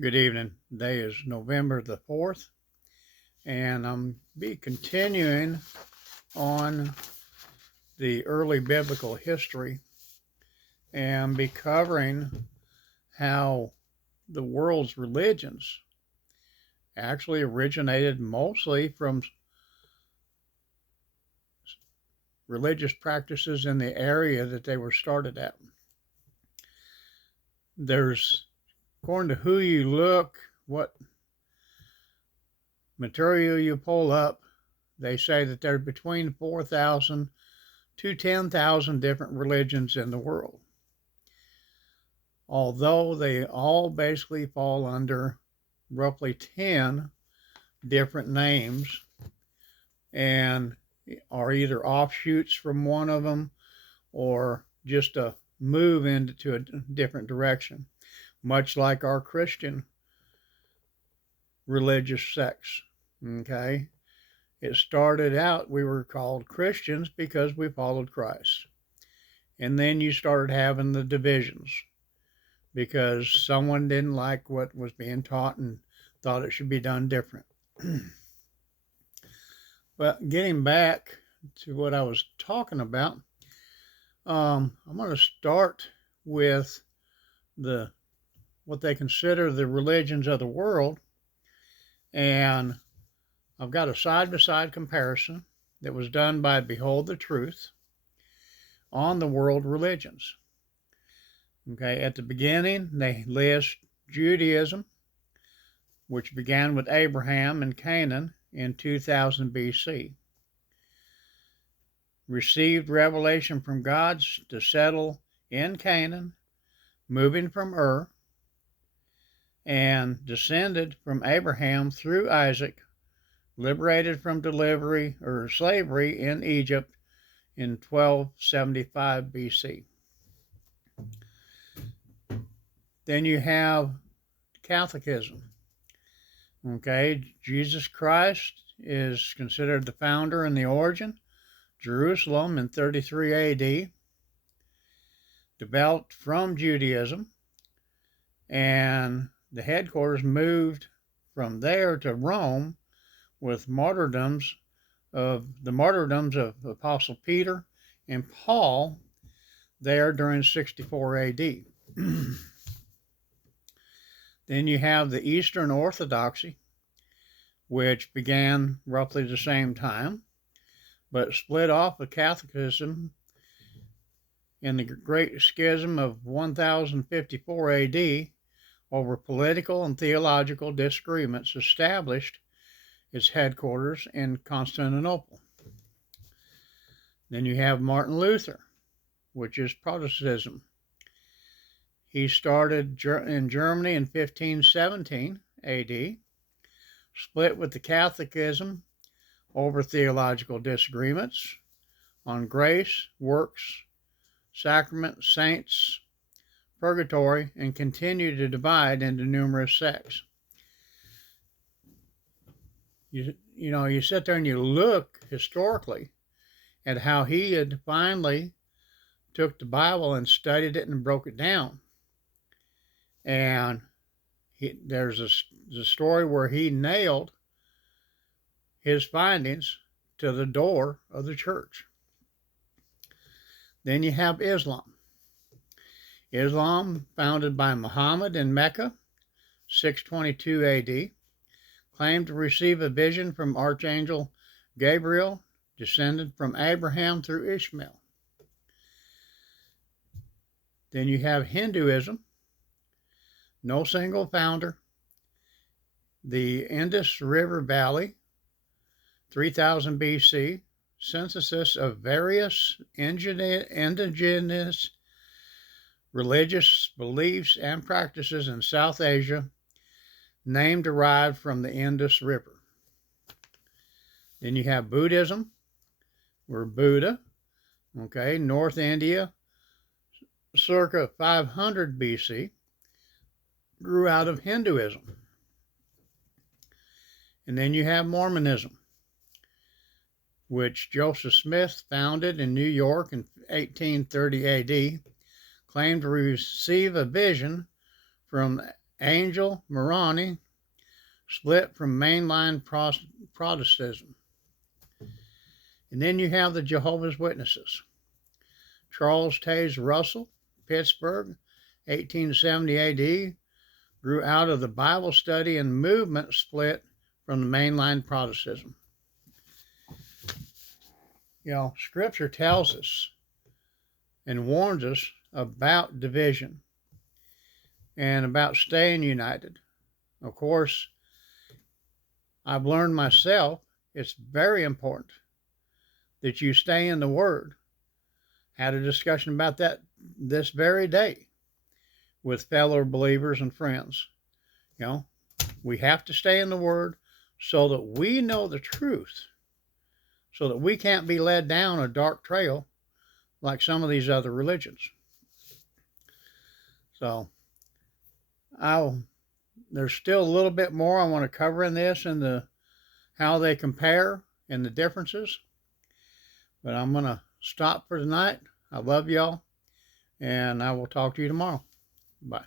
Good evening. Today is November the 4th, and I'm be continuing on the early biblical history and be covering how the world's religions actually originated mostly from religious practices in the area that they were started at. There's, according to who you look, what material you pull up, they say that there's between 4,000 to 10,000 different religions in the world, although they all basically fall under roughly 10 different names and are either offshoots from one of them or just a move into a different direction, much like our Christian religious sects. Okay, it started out, we were called Christians because we followed Christ. And then you started having the divisions because someone didn't like what was being taught and thought it should be done different. But getting back to what I was talking about, I'm going to start with what they consider the religions of the world, and I've got a side-by-side comparison that was done by Behold the Truth on the world religions. Okay, at the beginning, they list Judaism, which began with Abraham and Canaan in 2000 BC. Received revelation from God to settle in Canaan, moving from Ur, and descended from Abraham through Isaac, liberated from slavery in Egypt in 1275 BC. Then you have Catholicism. Okay, Jesus Christ is considered the founder and the origin. Jerusalem in 33 AD, developed from Judaism, and the headquarters moved from there to Rome with martyrdoms of Apostle Peter and Paul there during 64 AD. Then you have the Eastern Orthodoxy, which began roughly the same time, but split off of Catholicism in the Great Schism of 1054 AD over political and theological disagreements, established its headquarters in Constantinople. Then you have Martin Luther, which is Protestantism. He started in Germany in 1517 AD, split with the Catholicism over theological disagreements on grace, works, sacrament, saints, purgatory, and continued to divide into numerous sects. You sit there and you look historically at how he had finally took the Bible and studied it and broke it down. And there's a story where he nailed his findings to the door of the church. Then you have Islam. Islam, founded by Muhammad in Mecca, 622 AD, claimed to receive a vision from Archangel Gabriel, descended from Abraham through Ishmael. Then you have Hinduism, no single founder. The Indus River Valley, 3000 BC, synthesis of various indigenous religious beliefs and practices in South Asia, name derived from the Indus River. Then you have Buddhism, or Buddha, okay, North India, circa 500 BC, grew out of Hinduism. And then you have Mormonism, which Joseph Smith founded in New York in 1830 AD, claimed to receive a vision from Angel Moroni split from mainline Protestantism. And then you have the Jehovah's Witnesses. Charles Taze Russell, Pittsburgh, 1870 AD, grew out of the Bible study and movement split from the mainline Protestantism. You know, Scripture tells us and warns us about division and about staying united. Of course, I've learned myself it's very important that you stay in the Word. Had a discussion about that this very day with fellow believers and friends. You know, we have to stay in the Word so that we know the truth, so that we can't be led down a dark trail like some of these other religions. So, there's still a little bit more I want to cover in this and how they compare and the differences. But I'm going to stop for tonight. I love y'all, and I will talk to you tomorrow. Bye.